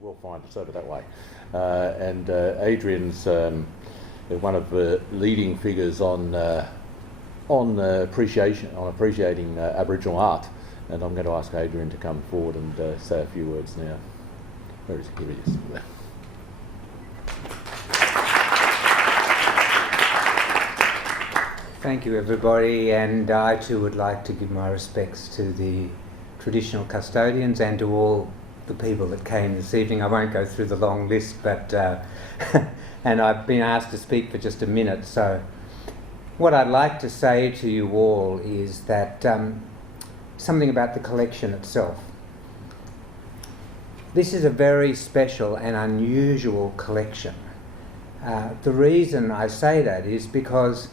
we'll find it sort of that way. And Adrian's one of the leading figures on appreciating Aboriginal art, and I'm going to ask Adrian to come forward and say a few words now. Where is he? Here he is. Thank you, everybody, and I too would like to give my respects to the traditional custodians and to all the people that came this evening. I won't go through the long list, but and I've been asked to speak for just a minute, so what I'd like to say to you all is that something about the collection itself. This is a very special and unusual collection. The reason I say that is because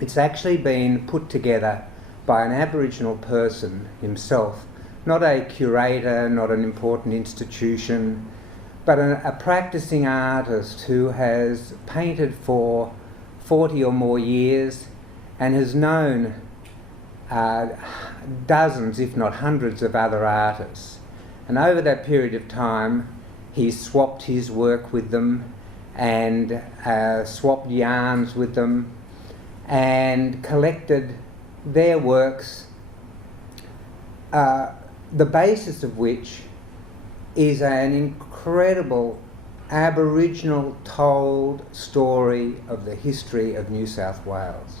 it's actually been put together by an Aboriginal person himself, not a curator, not an important institution, but a practicing artist who has painted for 40 or more years and has known dozens, if not hundreds, of other artists. And over that period of time, he's swapped his work with them and swapped yarns with them and collected their works, the basis of which is an incredible Aboriginal told story of the history of New South Wales.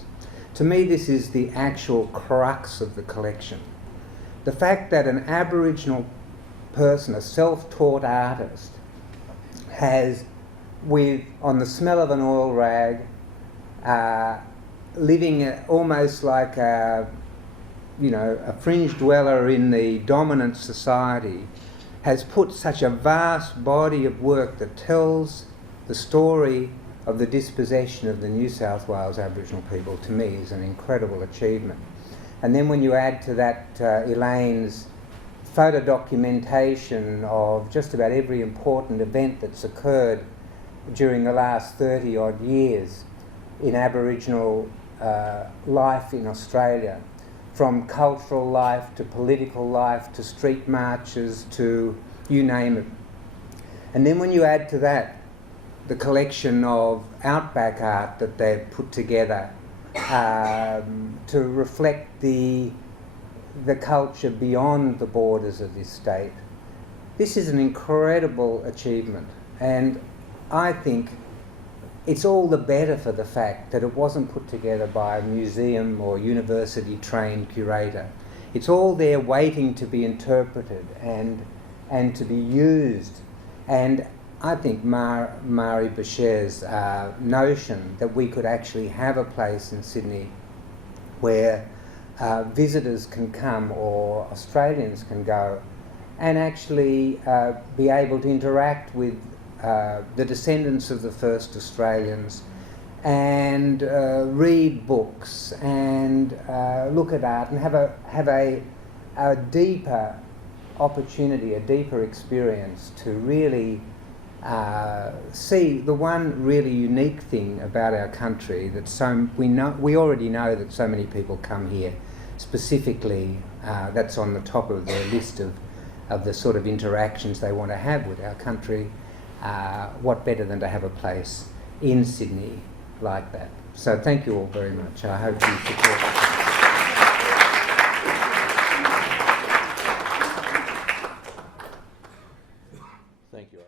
To me, this is the actual crux of the collection. The fact that an Aboriginal person, a self-taught artist, has, on the smell of an oil rag, living almost like a fringe dweller in the dominant society, has put such a vast body of work that tells the story of the dispossession of the New South Wales Aboriginal people, to me, is an incredible achievement. And then when you add to that Elaine's photo documentation of just about every important event that's occurred during the last 30 odd years in Aboriginal life in Australia, from cultural life to political life to street marches to you name it. And then when you add to that the collection of outback art that they've put together to reflect the culture beyond the borders of this state, this is an incredible achievement. And I think it's all the better for the fact that it wasn't put together by a museum or university-trained curator. It's all there waiting to be interpreted and to be used. And I think Mari Basher's notion that we could actually have a place in Sydney where visitors can come or Australians can go and actually be able to interact with the descendants of the first Australians and read books and look at art and have a deeper opportunity, a deeper experience to really see the one really unique thing about our country that we already know that so many people come here specifically. That's on the top of their list of the sort of interactions they want to have with our country. What better than to have a place in Sydney like that? So thank you all very much. I hope you support it. Thank you.